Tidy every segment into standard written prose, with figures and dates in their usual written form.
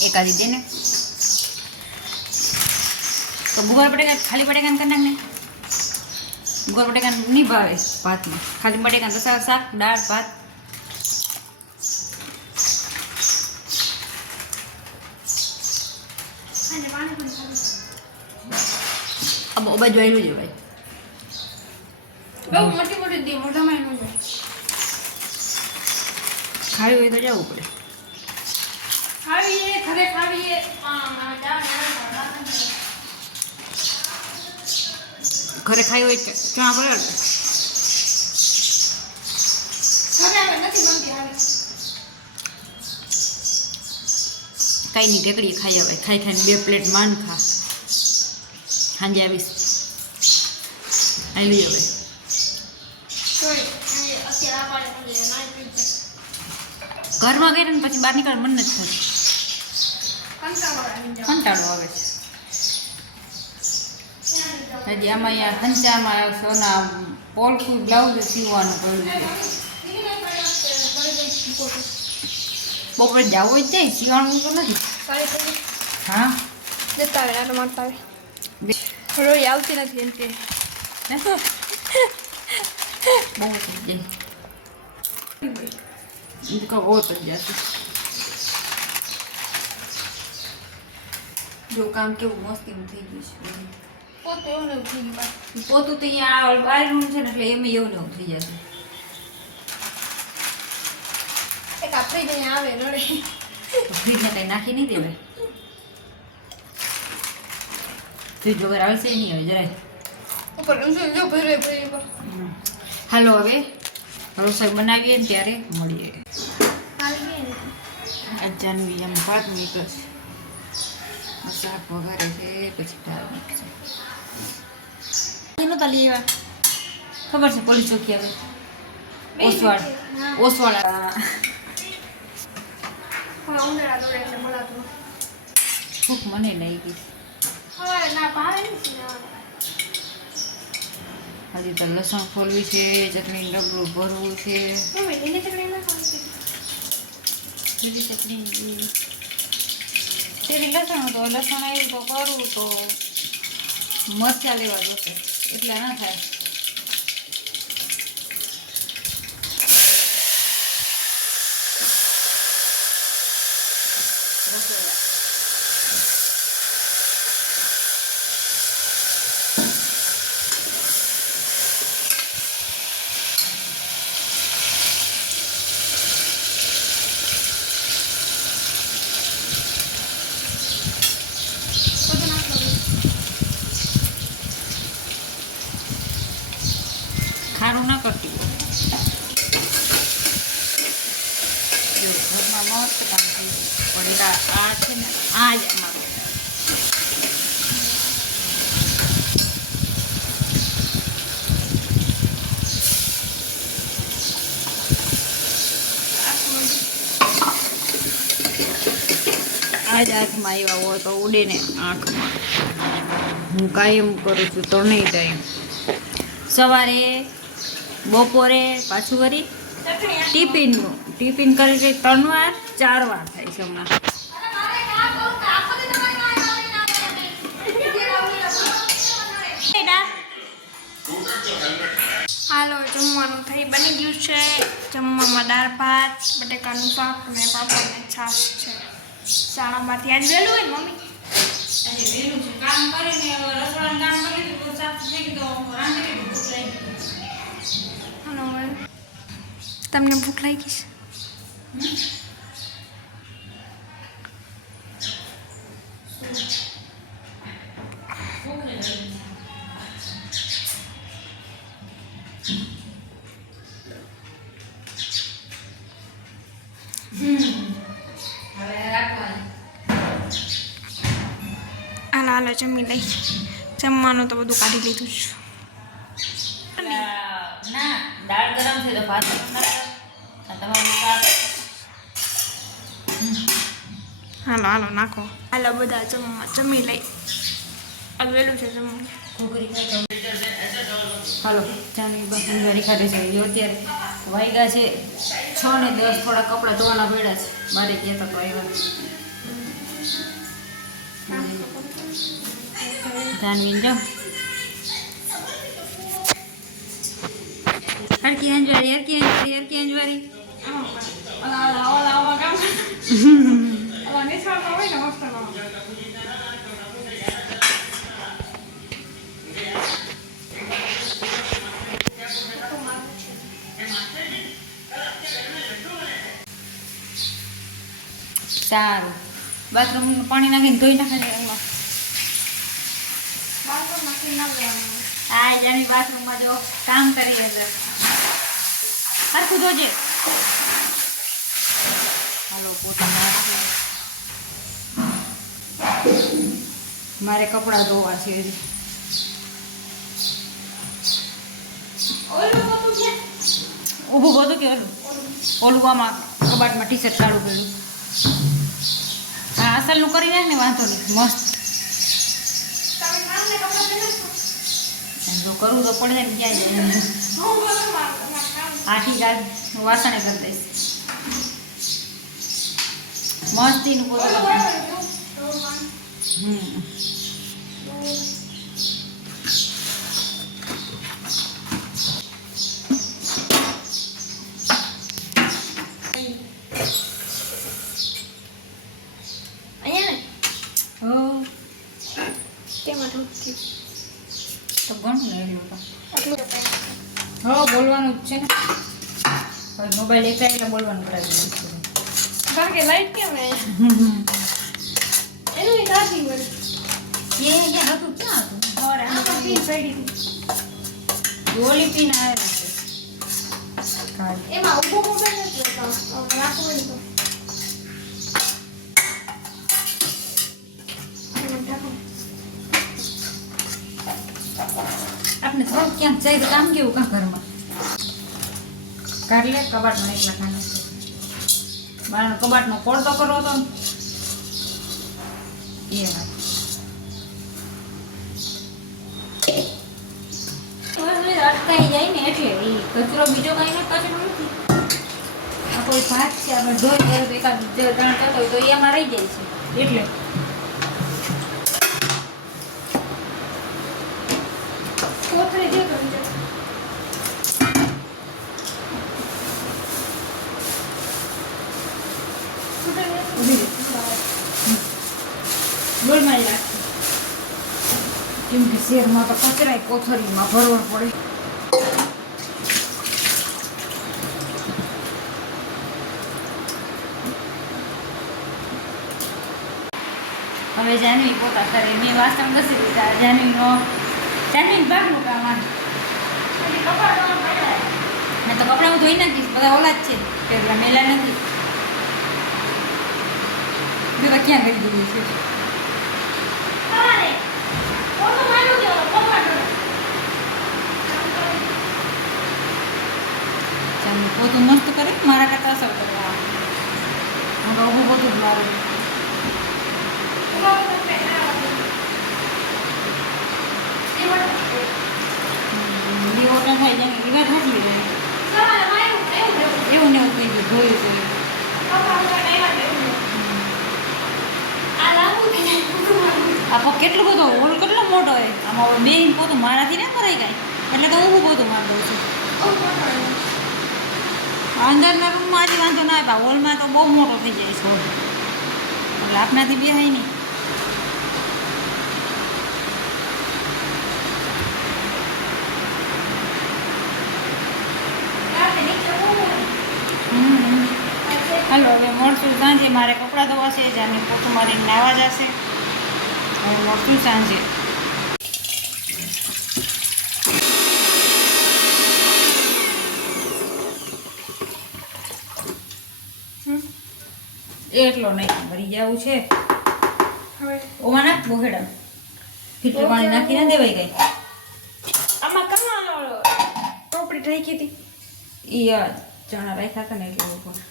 एकादी दे ने तो भूगोल पड़ेगा खाली पड़ेगा कर नाखने भूगोल पड़ेगा नहीं भावे भात में खाली पड़ेगा तो शाक दाल भात अब बाजू आयलू है भाई बहुत मोटी मोटी दी मोटा में नो जाए खाई हुई तो जाओ पड़े खाइए खरे खाइए घरे खाई हुई क्या पड़े खरे હવે નથી બનતી હાલે कई नहीं ढेकड़ी खाई आवे खाई खाई 2 प्लेट मान खा हांजे आवीश आयलू હવે તોય અત્યારે આ પાડે પડે ના પી ઘરમાં ગઈ ને પછી બહાર નીકળ મન નથી થતું કંટાળો આવે છે હજી આમાં અહીંયા હંચામાં સોના પોલકું બ્લાઉઝ સીવવાનું કર્યું બપોરે જવું જ જાય સીવાનું તો નથી હા જતા આવે આટો મારતા આવે રોજ આવતી નથી એમ કે બહુ થઈ જાય इनका वो तो जाते जो काम के वो मस्ती में થઈ ગયું છે પોતે એવું ને થઈ ગયું પોતું તો અહીંયા બાર રૂમ છે ને એટલે એમાં એવું ને એવું થઈ જશે એક આપણે જ અહીંયા આવે નડે ફ્રીજને કંઈ નાખી નહીં દેવાય ફ્રીજ વગર આવશે નહીં હવે જરાય ઉપર ઊંચું જો ભરે ભરે હાલો હવે રસોઈ બનાવીએ ને ત્યારે મળીએ આ જાનવી આમ ભાત નીકળે છે શાક વઘારે છે પછી દાળ નીકળે નહોતા લઈ આવ્યા ખબર છે પોલીસ ચોકી આવે ઓસવાળા ઉંદરા દોડે એટલે બોલાતું ભૂખ મને લઈ ગઈ હવે ના ભાવે ને હજી તો લસણ ફોલવી છે ચટણી ડબલું ભરવું છે મમ્મી એની ચટણી ના ખાવી બીજી ચટણી તેરી લસણ તો લસણ આવ્યું તો કરવું તો મરચાં લેવા જોશે એટલે ના થાય રસોડા ખારું ના કરતી જો ઘરમાં મસ્ત કામ થઈ પડેલા આ છે ને આ જ અમારું આ જ આંખમાં આવ્યા હોય તો ઉડે ને આંખમાં હું કાયમ કરું છું ત્રણેય ટાઈમ સવારે બપોરે પાછું વળી ટિફિન કરે છે 3 વાર 4 વાર થાય છે હમણાં હાલો જમવાનું થઈ બની ગયું છે જમવામાં દાળ ભાત બટેકાનું શાક અને પાપડ ને છાશ છે શાળામાંથી આજ વહેલું હોય ને મમ્મી વહેલું છે કામ કરીને રસોડાનું કામ કરીને તો સાફ થઈ ગયું તો રાંધી ભૂખ લાગી હાલો હવે તમને ભૂખ લાગી છે હાલો હાલો જમી લઈ જમવાનું તો બધું કાઢી લીધું છે ના દાળ ગરમ છે તો ભાત તમારું શાક હાલો હાલો નાખો હાલો બધા જમી લઈ આ વહેલું છે જમવાનું હાલો ચાની બસુંધારી ખાતે છે એ અત્યારે વાગ્યા છે 6 ને 10 થોડા કપડાં ધોવાના પડ્યા છે મારે ગયા હતા તો આવ્યા જાનવીન જાઓ હરકી અંજવારી હરકી અંજવારી હરકી અંજવારી સારું બાથરૂમનું પાણી નાખીને ધોઈ નાખે એમાં હા જાની બાથરૂમમાં જો કામ કરી અંદર સરખું ધોજે હાલો પોતા નાખી મારે કપડાં ધોવા છે હજી ઊભું બધું કે ઓલું આમાં કબાટમાં ટી શર્ટ કાઢું પડ્યું હા અસલનું કરી નાખ ને વાંધો નહીં મસ્ત જો કરવું તો પડે ને ક્યાં જાય આઠી ગાળ વાસણે કરી દઈશ મસ્તીનું પોતું તો ઘણું રહેલું હા બોલવાનું જ છે ને હવે મોબાઈલ એકલા એટલે બોલવાનું કરાવી દઉં કારણ કે લાઈટ કેમ એનું ચાર્જિંગ એ અહીંયા હતું ક્યાં હતું સવારે પડી હતી ગોલી પીને આવ્યા છે એમાં ઊભો મોબાઈલ નથી રાખવો હોય તો આપણે થોડુંક ક્યાંક જાય તો કામ કેવું કાં ઘરમાં કાઢ લે કબાટમાં એકલા ખાને મારા કબાટનો કોળ તો કરવો હતો ને એ વાત અટકાઈ જાય ને એટલે એ કચરો બીજો કાંઈ કચરો નથી આ કોઈ ભાત છે આપણે ધોઈ ત્યારે એકાદ ત્રણ થતો હોય તો એ એમાં રહી જાય છે એટલે કોથળી જે કરી છે બોલ મારી રાખ કેમ કે શેરમાં તો કચરાય કોથળીમાં ભરવા પડે હવે જાનવી પોતા કરે મેં વાસણ ઘસી દીધા જાનવીનો ભાગનું કામ આ મેં તો કપડાં હું ધોઈ નાખીશ બધા ઓલા જ છે પેલા મેલા નથી બધા ક્યાં કરી દીધું છે ચાલો પોતું મસ્ત કરે મારા કરતા અસર કરવા હું તો ઊભું પોતું જ મારું થાય જાય એ વાત સાચી રહે એવું ને એવું થઈ ગયું જોયું આ કેટલું બધું ઓલ કેટલો મોટો હોય આમાં બે ઇંચ પોતું મારાથી ને ભરાઈ જાય એટલે તો ઊભું પોતું મારી દઉં છું અંદરના રૂમમાં હજી વાંધો ના આવે હોલમાં તો બહુ મોટો થઈ જાય છે હોલ એટલે આપણાથી બે થાય નહીં હાલો હવે મળશું સાંજે મારે કપડાં ધોવાશે જાને પોતું મારીને નાવા જશે હવે મળશું સાંજે એટલો નહીં ભરી જવું છે હવે ઓમાં નાખ બોહેડા ફિલ્ટર પાણી નાખીને દેવાઈ ગઈ આમાં કમાનો ટોપડી રાખી હતી એ ચણા રાખ્યા હતા ને એટલે ઉપર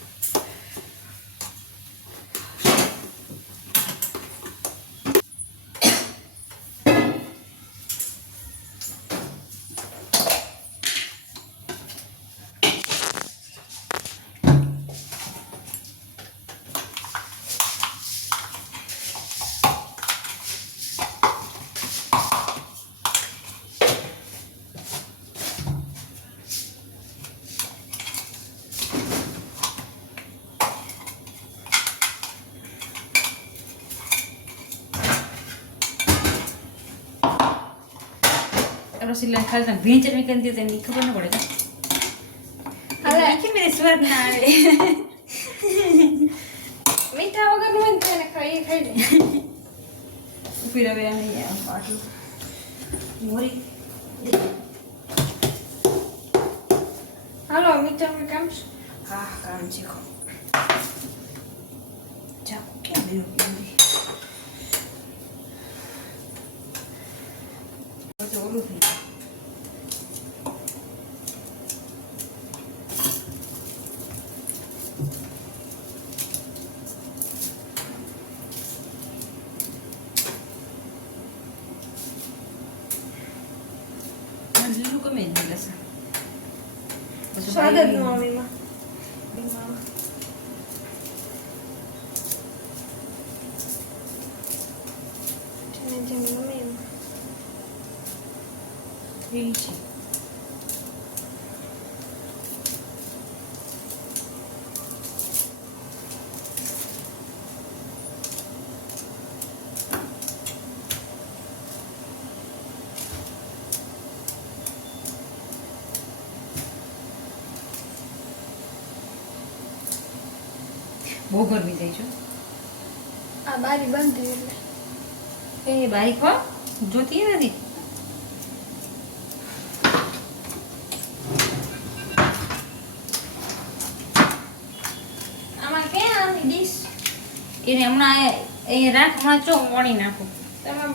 રસ એટલે ખાલી તમે ભીંચર મીકન દીધું એની ખબર ન પડે હવે કે મેરે સ્વાદ ના આવે મીઠા વગરનું હોય ને તો એને ખાઈ લે ઉપી રવે નહીં આટલું મોરી હાલો મીઠા કોઈ કામ છે હા કામ છે ખો ચાકુ ક્યાં ગયું તો ઓલું થઈ ગયું. લીલું ગમે જ નહીં લસણ પછી સ્વાદ જ ન ભાઈ- આવે એમાં એમાં જેને જેમ ગમે એમ એ છે બહુ ગરમી થઈ છે આ બારી બંધ થઈ એટલે એ બાઈક હો જોતી નથી આમાં ક્યાં આની ડીશ એને હમણાં અહીંયા રાખ હમણાં ચો મોડી નાખું તમે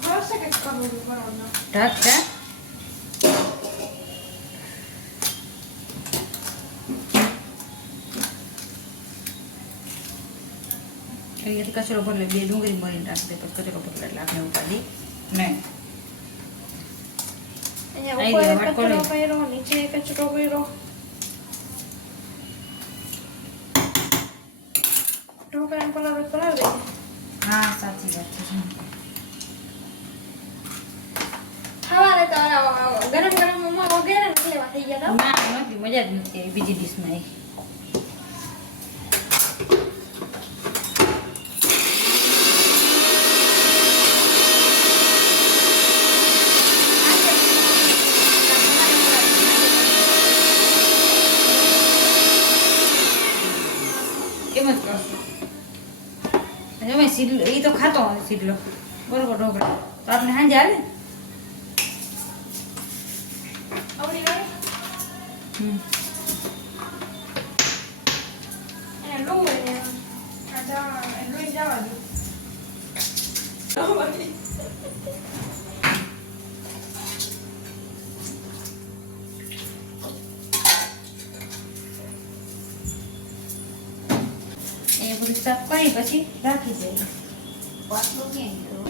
ભરોસે કે કરવું કરવાનું ઢાક ઢાક અહીંયાથી કચરો ભરલે બે ડુંગળી મરીને રાખી દે પછી કચરો ભરલે એટલે આપણે ઉપાડી નહીં અહીંયા આઈ ઉપર ગયો, કચરો વાટકો લઈ. કર્યો નીચે કચરો કર્યો ઢોકળાને પલાળો પલાળી દે હા સાચી વાત છે ખાવાને તો ગરમ ગરમ વગેરે ને લેવા થઈ ગયા હતા ના નથી મજા જ નથી આવી બીજી ડીશમાં આવી એમ જ કરશું અને અમે સીડલો એ તો ખાતો હોય સીડલો બરોબર ઢોકળા તો આપણે સાંજે આવે ને આવડી વાળી હમ એને લોહી ને આ જવા લોહી જવા દે એ બધું સાફ કરી પછી રાખી દઈએ પાટલો ક્યાં ગયો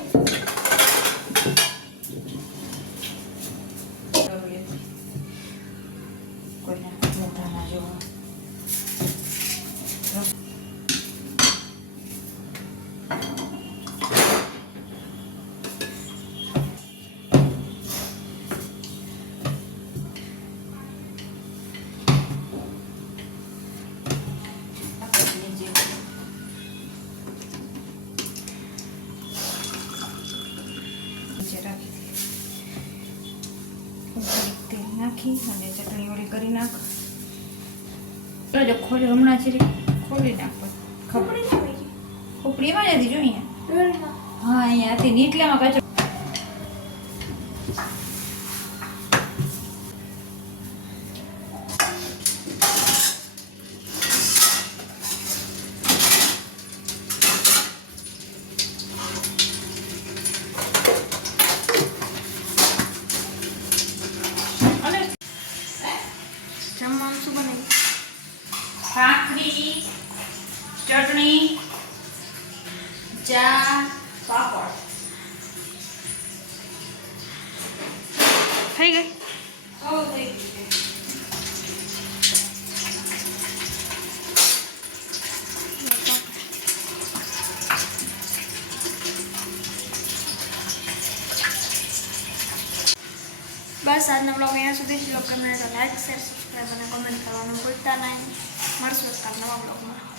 કોઈના મોઢામાં જોવા તેલ નાખી અને ચટણી ઓળી કરી નાખ જો ખોલી હમણાં છે ખોલી નાખ ખબર ખપડી ના હોય ખોપડી એમાં જતી જો અહીંયા ડોલમાં હા અહીંયાથી નીટલામાં કચરો જમવાનું શું બનાવ્યું ભાખરી ચટણી ચા પાપડ થઈ ગઈ થઈ બસ આજનો બ્લોગ અહીંયા સુધી જ બ્લોગ ગમે તો લાઈક શેર સબસ્ક્રાઈબ અને કોમેન્ટ કરવાનું ભૂલતા નહીં મળશું નવા બ્લોગમાં